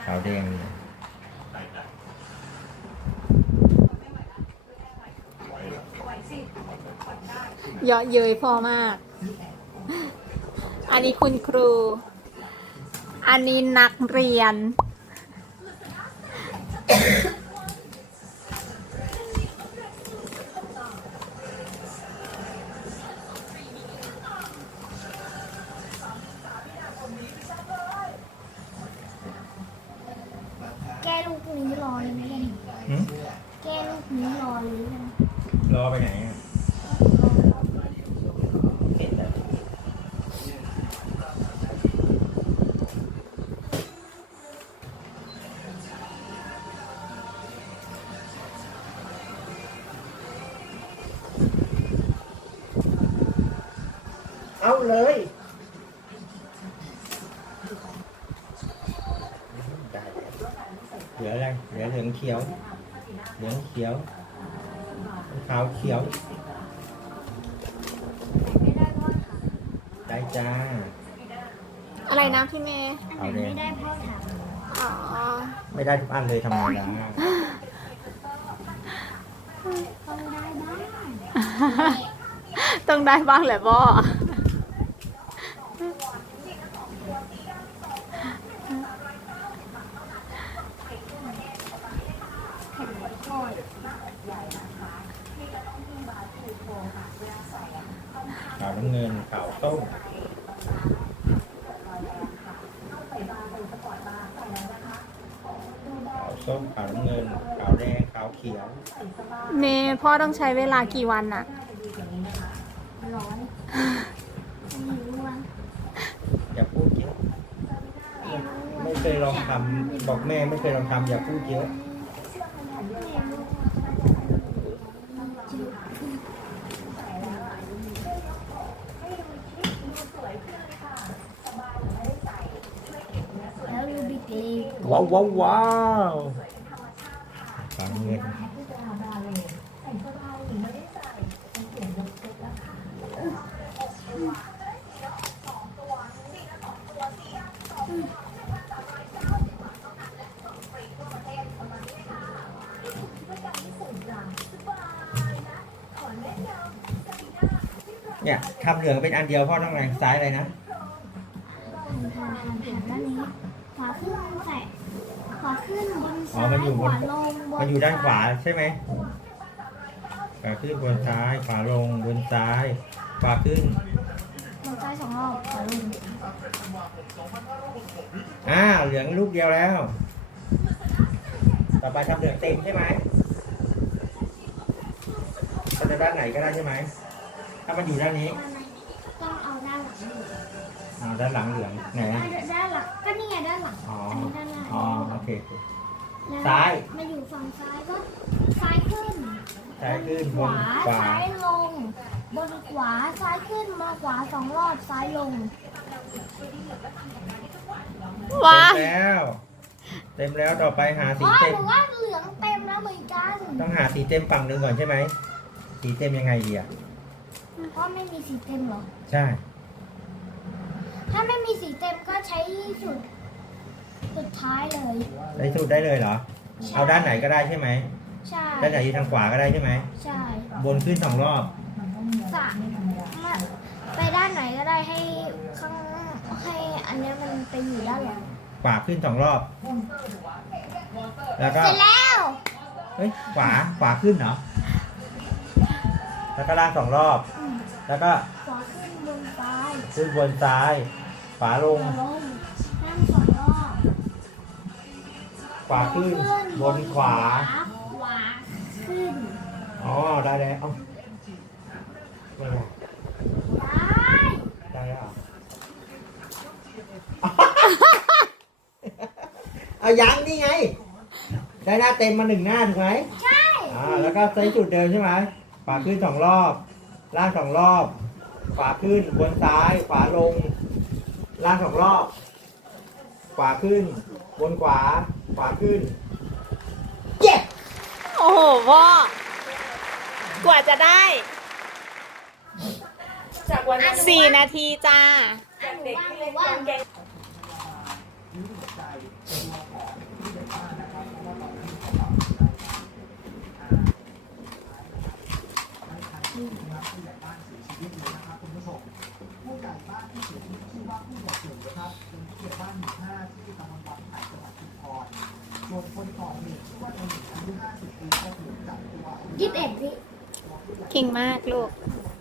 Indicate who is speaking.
Speaker 1: ขาวแดง
Speaker 2: เยาะเย้ยพ่อมาก อันนี้คุณครู อันนี้นักเรียน
Speaker 3: แก้ลูกนี้รอเลยไหมเนี่ยแก้ลูกนี้รอเลยนะ
Speaker 1: รอไปไหนอ่ะเอาเลยเหลืออะไรเหลือเหลืองเขียวเหลืองเขียวขาวเขียวได้จ้า
Speaker 2: อะไรนะพี่เมย์
Speaker 3: อันไหนไม่ได้พ่อถาม
Speaker 2: อ๋อ
Speaker 1: ไม่ได้ทุกอันเลยทำไมล่ะ
Speaker 3: ต้องได้บ้าง
Speaker 2: ต้องได้บ้างแหละพ่อ
Speaker 3: ก่อน
Speaker 1: ขาวน้ำเงินขาวส้มขาวส้มขาวน้ำเงินขาวแดงขาวเขียว
Speaker 2: เมย์พ่อต้องใช้เวลากี่วันอะ
Speaker 3: ร้อนไม่รู้ว่า
Speaker 1: อย่าพูดเยอะไม่เคยลองทำบอกแม่ไม่เคยลองทำอย่าพูดเยอะ
Speaker 3: แล้วรูบิกเอง
Speaker 1: ว้าวว้าวว้าวขาวน้ำเงินเนี่ยทำเหลืองเป็นอันเดียวพ่อต้องอะไรซ้ายอะไรนะ
Speaker 3: หันด้านนี้ขวาขึ้นใส่ขวาขึ้นบน
Speaker 1: อ๋อ
Speaker 3: ซ้าย
Speaker 1: มันอยู่
Speaker 3: ข
Speaker 1: บน
Speaker 3: วาลงบน
Speaker 1: มันอยู่ด้านขวาใช่ไหมขวาขึ้นบนซ้ายขวาลงบนซ้ายขวาขึ้น
Speaker 3: บนซ้ายสองรอบขวาลง
Speaker 1: เหลืองลูกเดียวแล้ว ต่อไปทำเหลืองเต็มใช่ไหมจะด้านไหนก็ได้ใช่ไหมถ้ามันอยู่ด้านนี้
Speaker 3: ต้องเอาด้านหลังอยู่
Speaker 1: ด้านหลังเหลืองไหนนะ
Speaker 3: ด้านหลังก็นี่ไงด้านหลัง
Speaker 1: อ๋อ
Speaker 3: อันนี้ด้านหน้า
Speaker 1: อ๋อโอเค
Speaker 3: แล้ว
Speaker 1: ซ้าย
Speaker 3: มาอยู่ฝั่งซ้ายก็ซ้ายขึ้น
Speaker 1: ซ้ายขึ้น
Speaker 3: ข
Speaker 1: บน
Speaker 3: วา
Speaker 1: ขวา
Speaker 3: ซ้ายลง บนขวาซ้ายขึ้นมาขวาสองรอบซ้ายลง
Speaker 2: ว้า
Speaker 1: เต็มแล้ว เต็มแล้วต่อไปหาสี
Speaker 3: อ๋อ
Speaker 1: เต็
Speaker 3: ห
Speaker 1: ม
Speaker 3: นูว่าเหลืองเต็มแล้วเหมือนกัน
Speaker 1: ต้องหาสีเต็มฝั่งหนึ่งก่อนใช่ไหมสีเต็มยังไงดีอ่ะ
Speaker 3: เพราะไม่มีสีเต็มเหรอ
Speaker 1: ใช่
Speaker 3: ถ้าไม่มีสีเต็มก็ใช้สุดท้ายเลย
Speaker 1: ได้สูตรได้เลยเหรอ เอาด้านไหนก็ได้ใช่ไหม
Speaker 3: ใช่
Speaker 1: ด้านไหนอยู่ทางขวาก็ได้ใช่ไหม
Speaker 3: ใช่
Speaker 1: บนขึ้น2 รอบ
Speaker 3: สะไปด้านไหนก็ได้ให้ข้างให้อันเนี้ยมันไปอยู่ด้านหลัง
Speaker 1: ขวาขึ้น2 รอบ แล้วก็
Speaker 3: เสร็จแล้ว
Speaker 1: เฮ้ยขวาขึ้นเหรอ แล้วก็ล่าง2 รอบ แล้วก็
Speaker 3: ขวาขึ้นบนซ้าย
Speaker 1: ขึ้นบนซ้าย ขวาลง
Speaker 3: ขวาลงนั่งสองรอบ
Speaker 1: ขวาขึ้น บนขวา
Speaker 3: ขวาขึ้น
Speaker 1: อ๋อ ได้แล้วเอ้าไม่ได้
Speaker 3: ได้
Speaker 1: ได้แล้วเหรอ เอายังนี่ไง ได้หน้าเต็มมา1 หน้าถูกไหม
Speaker 3: ใช่
Speaker 1: แล้วก็ใช้จุดเดิมใช่ไหมขวาขึ้น2 รอบ ล่าง2 รอบ ขวาขึ้นบนซ้าย ขวาลง ล่าง2 รอบ ขวาขึ้น บนขวา ขวาขึ้น เย้
Speaker 2: โอ้โหพ่อ กว่าจะได้
Speaker 4: จากวันนั้น
Speaker 2: 4 นาทีจ้า
Speaker 3: หนูว่าง 21 วิ
Speaker 2: เก่งมากลูก